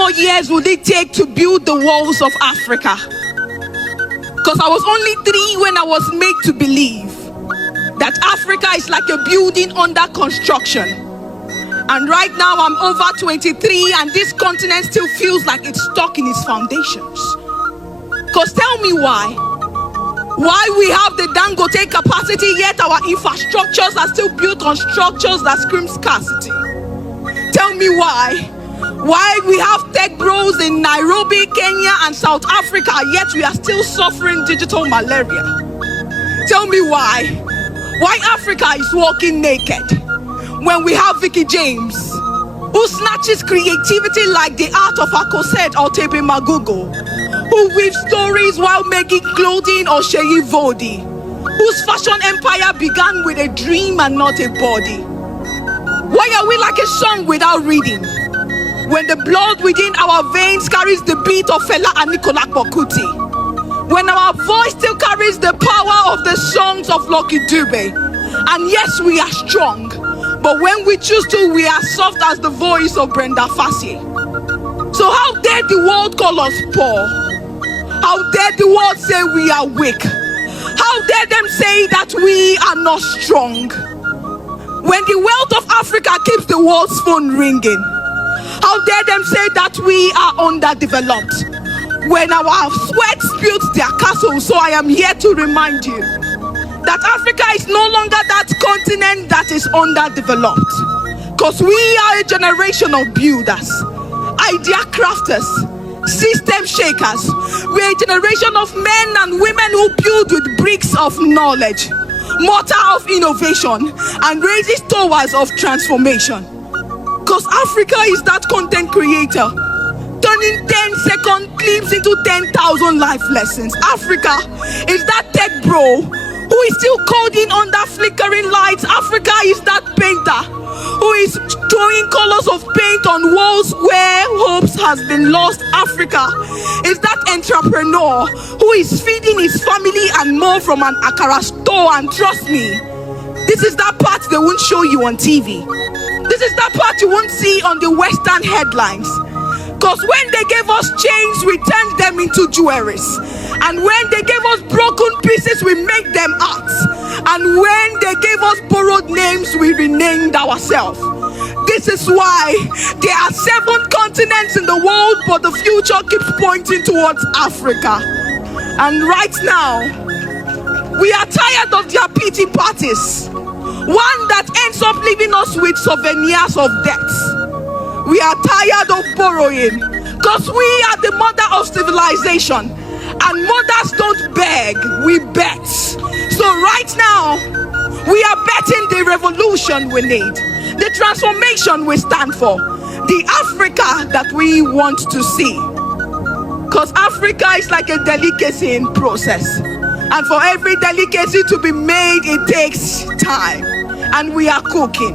more years would it take to build the walls of Africa? Because I was only 3 when I was made to believe that Africa is like a building under construction. And right now I'm over 23 and this continent still feels like it's stuck in its foundations. Because tell me why we have the Dangote capacity yet our infrastructures are still built on structures that scream scarcity. Tell me why we have tech bros in Nairobi, Kenya and South Africa yet we are still suffering digital malaria. Tell me why Africa is walking naked when we have Vicky James who snatches creativity like the art of Akosed or Tepe Magugo, who weaves stories while making clothing or Sheyi Vodi, whose fashion empire began with a dream and not a body. Why are we like a song without reading when the blood within our veins carries the beat of Fela and Nicola Kokuti? When our voice still carries the power of the songs of Lucky Dube? And yes, we are strong, but when we choose to, we are soft as the voice of Brenda Fassie. So how dare the world call us poor? How dare the world say we are weak? How dare them say that we are not strong? When the wealth of Africa keeps the world's phone ringing, how dare them say that we are underdeveloped? When our sweat built their castles. So I am here to remind you that Africa is no longer that continent that is underdeveloped. Because we are a generation of builders, idea crafters, system shakers. We're a generation of men and women who build with bricks of knowledge, mortar of innovation, and raises towers of transformation. Because Africa is that content creator, turning 10-second clips into 10,000 life lessons. Africa is that tech bro who is still coding under flickering lights. Africa is that painter who is throwing colors of paint on walls where hopes has been lost. Africa is that entrepreneur who is feeding his family and more from an Akara store. And trust me, this is that part they won't show you on TV. This is that part you won't see on the Western headlines. Because when they gave us chains, we turned them into jewelries. And when they gave us broken pieces, we made them arts. And when they gave us borrowed names, we renamed ourselves. This is why there are 7 continents in the world, but the future keeps pointing towards Africa. And right now, we are tired of their pity parties. One that ends up leaving us with souvenirs of debts. We are tired of borrowing because we are the mother of civilization. And mothers don't beg, we bet. So right now, we are betting the revolution we need, the transformation we stand for, the Africa that we want to see. Because Africa is like a delicacy in process. And for every delicacy to be made, it takes time. And we are cooking.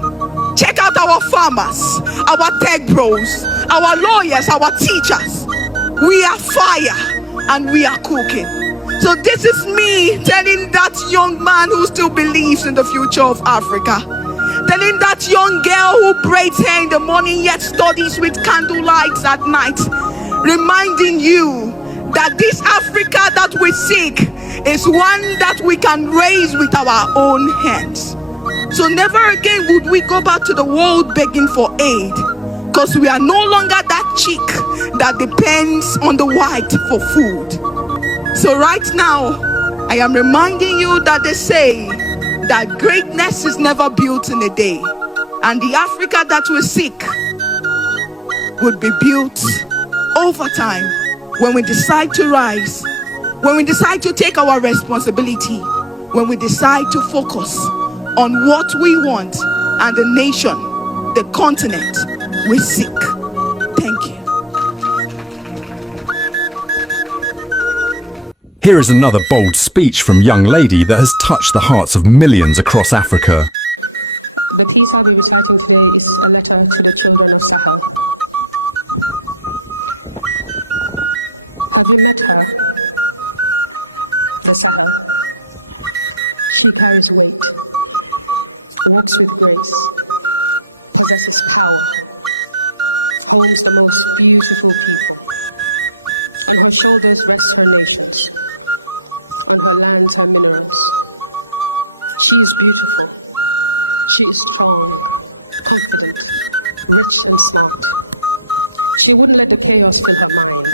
Check out our farmers, our tech bros, our lawyers, our teachers. We are fire and we are cooking. So this is me telling that young man who still believes in the future of Africa. Telling that young girl who braids hair in the morning yet studies with candle lights at night. Reminding you that this Africa that we seek is one that we can raise with our own hands. So never again would we go back to the world begging for aid, because we are no longer that chick that depends on the white for food. So right now, I am reminding you that they say that greatness is never built in a day, and the Africa that we seek would be built over time when we decide to rise, when we decide to take our responsibility, when we decide to focus on what we want and the nation, the continent we seek. Thank you. Here is another bold speech from Young Lady that has touched the hearts of millions across Africa. The piece I'll be reciting today is a letter to the children of Sahel. Have you met her? The Sahel. She carries weight, walks with grace, possesses power, holds the most beautiful people. On her shoulders rests her nations. On her lands are minerals. She is beautiful. She is strong, confident, rich and smart. She wouldn't let the chaos fill her mind.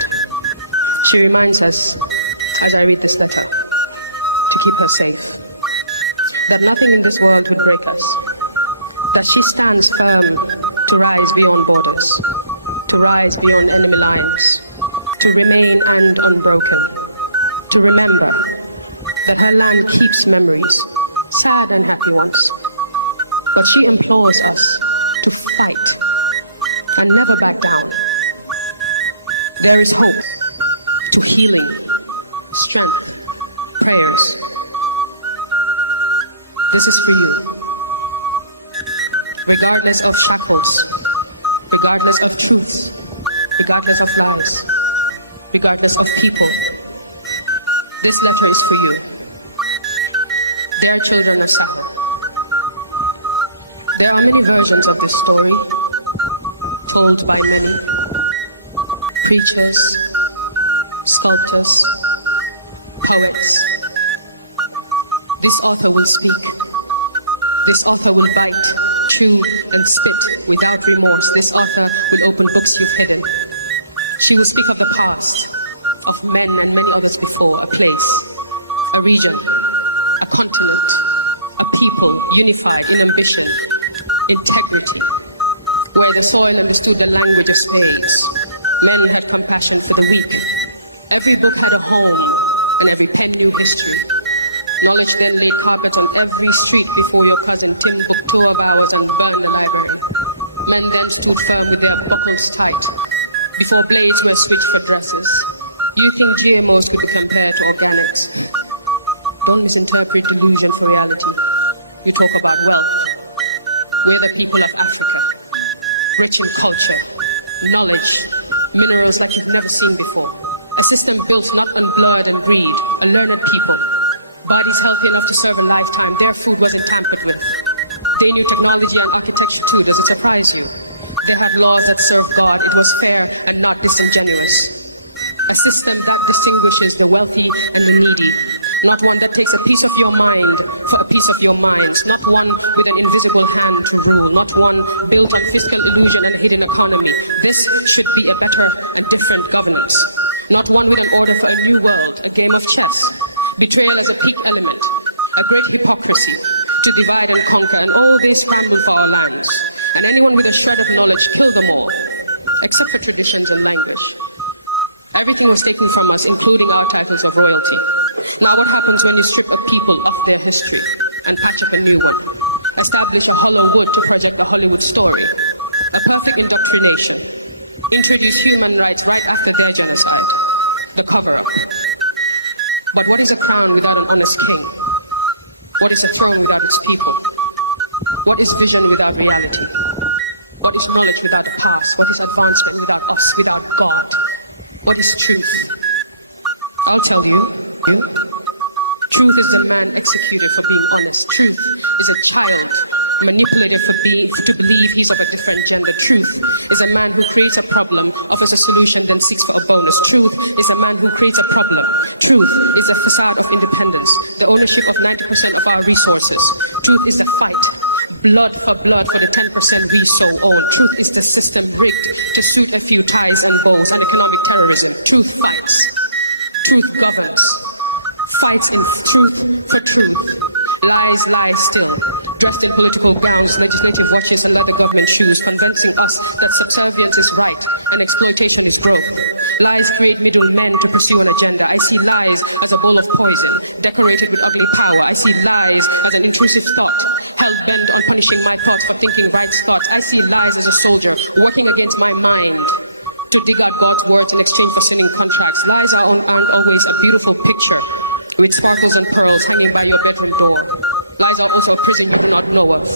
She reminds us, as I read this letter, to keep her safe. That nothing in this world will break us. That she stands firm to rise beyond borders, to rise beyond enemy lines, to remain unbroken, to remember that her land keeps memories, sad and happy ones. But she implores us to fight and never back down. There is hope to healing, strength, prayers. This is for you. Regardless of shackles, regardless of truth, regardless of lies, regardless of people, this letter is for you. Dear children of Sam, there are many versions of this story, told by many preachers, sculptors, poets. This author will speak. This author will write, chew, and spit without remorse. This author will open books with heaven. She will speak of the past, of men and many others before, a place, a region, a continent, a people unified in ambition, integrity, where the soil understood the language of slaves. Men had compassion for the weak. Every book had a home, and every pen knew history. Knowledge then lay carpet on every street before your curtain, till for 12 hours and burn the library. Men then stood firm with their buckles tight, before blades were switched for dresses. You think GMOs could be compared to organics. Don't misinterpret delusion for reality. You talk about wealth. We're the people of Africa, rich in culture, knowledge, minerals that you've never seen before. A system built not on blood and greed, a learned people. Bodies healthy enough to serve a lifetime, their food wasn't tampered with. They knew technology and architecture too, does it surprise you? They had laws that served God, it was fair and not disingenuous. A system that distinguishes the wealthy and the needy. Not one that takes a piece of your mind for a piece of your mind. Not one with an invisible hand to rule. Not one built on fiscal illusion and a hidden economy. This should be a better and different governance. Not one with an order for a new world, a game of chess. Betrayal as a peak element, a great hypocrisy, to divide and conquer, and all this standing for our lives. And anyone with a shred of knowledge, kill them all, except for traditions and language. Everything was taken from us, including our titles of royalty. Now what happens when you strip a people of their history and patch up a new one? Establish a hollow wood to project a Hollywood story. A perfect indoctrination. Introduce human rights right after their genocide. The cover-up. But what is a crown without an honest king? What is a throne without its people? What is vision without reality? What is knowledge without the past? What is advancement without us, without God? What is truth? I'll tell you. Truth is a man executed for being honest. Truth is a child manipulated to believe he's of a different gender. Truth is a man who creates a problem, offers a solution, then seeks for a bonus. Truth is a man who creates a problem. Truth is a facade of independence, the ownership of 90% of our resources. Truth is a fight, blood for blood for the 10% we so own. Truth is the system rigged to sweep a few ties and goals and economic terrorism. Truth fights. Truth governs. Fighting truth for truth. Lies, lies still. Dressed in political gowns, legislative rushes and leather government shoes, convincing us that subservience is right and exploitation is wrong. Lies create middlemen to pursue an agenda. I see lies as a bowl of poison, decorated with ugly power. I see lies as an intrusive thought, hell-bent on punishing my thoughts for thinking right thoughts. I see lies as a soldier, working against my mind to dig up God's words in exchange for signing contracts. Lies aren't always a beautiful picture with sparkles and pearls hanging by your bedroom door. Lies are also prison that will not blow us.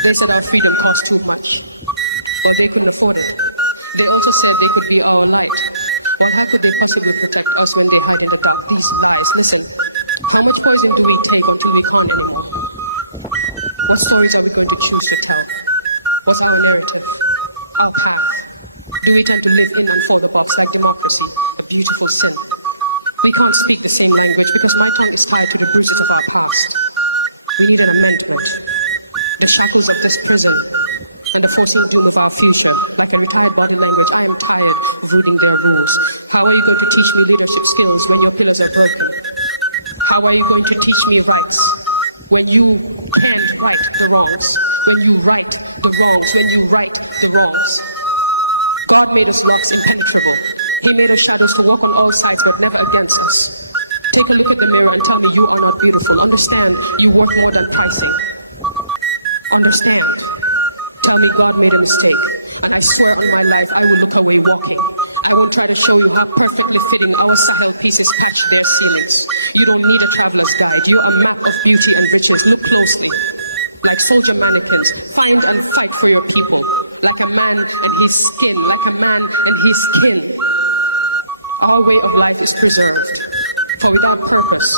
They said our freedom cost too much, but they could afford it. They also said they could be our light. But how could they possibly protect us when they hide in the dark? These lies. Listen, how much poison do we take until we can't anymore? What stories are we going to choose to tell? What's our narrative? Our path? Do we tend to live in and for the box like democracy, a beautiful sin? We can't speak the same language because my tongue is tied to the roots of our past. We needed a mentor. The shackles of this prison and the forcing doom of our future. Like a retired body language, I am tired of reading their rules. How are you going to teach me leadership skills when your pillars are broken? How are you going to teach me rights when you can't right the wrongs? When you right the wrongs? When you right the wrongs? God made us rocks impenetrable. He made us shadows to work on all sides but never against us. Take a look at the mirror and tell me you are not beautiful. Understand you worth more than pricing. Understand. Tell me God made a mistake. And I swear on my life I will look away walking. I won't try to show you how perfectly fitting our silent pieces patch their ceilings. You don't need a traveler's guide. You're a map of beauty and riches. Look closely. Like soldier mannequins, find and fight for your people. Like a man and his skin. Like a man and his skin. Our way of life is preserved. For without purpose,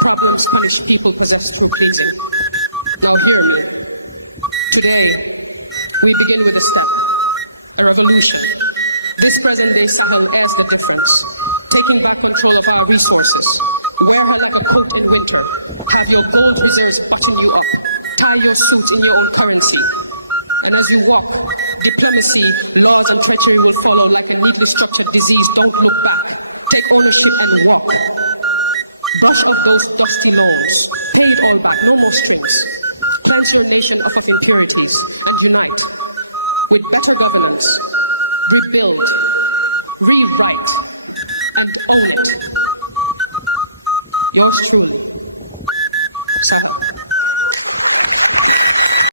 problems which people possess for pleasing. Now hear me. Today, we begin with a step, a revolution. This present day sound bears the difference. Taking back control of our resources. Wear a like a coat in winter. Have your gold reserves button you up. Tie your suit in your own currency. And as you walk, diplomacy, laws and treachery will follow like a neatly structured disease. Don't look back. Take ownership and walk. Brush off those dusty laws. Pay it all back, no more strings. Cleanse your nation off of impurities and unite. With better governance, rebuild, rewrite, and own it. Yours truly, Sarah.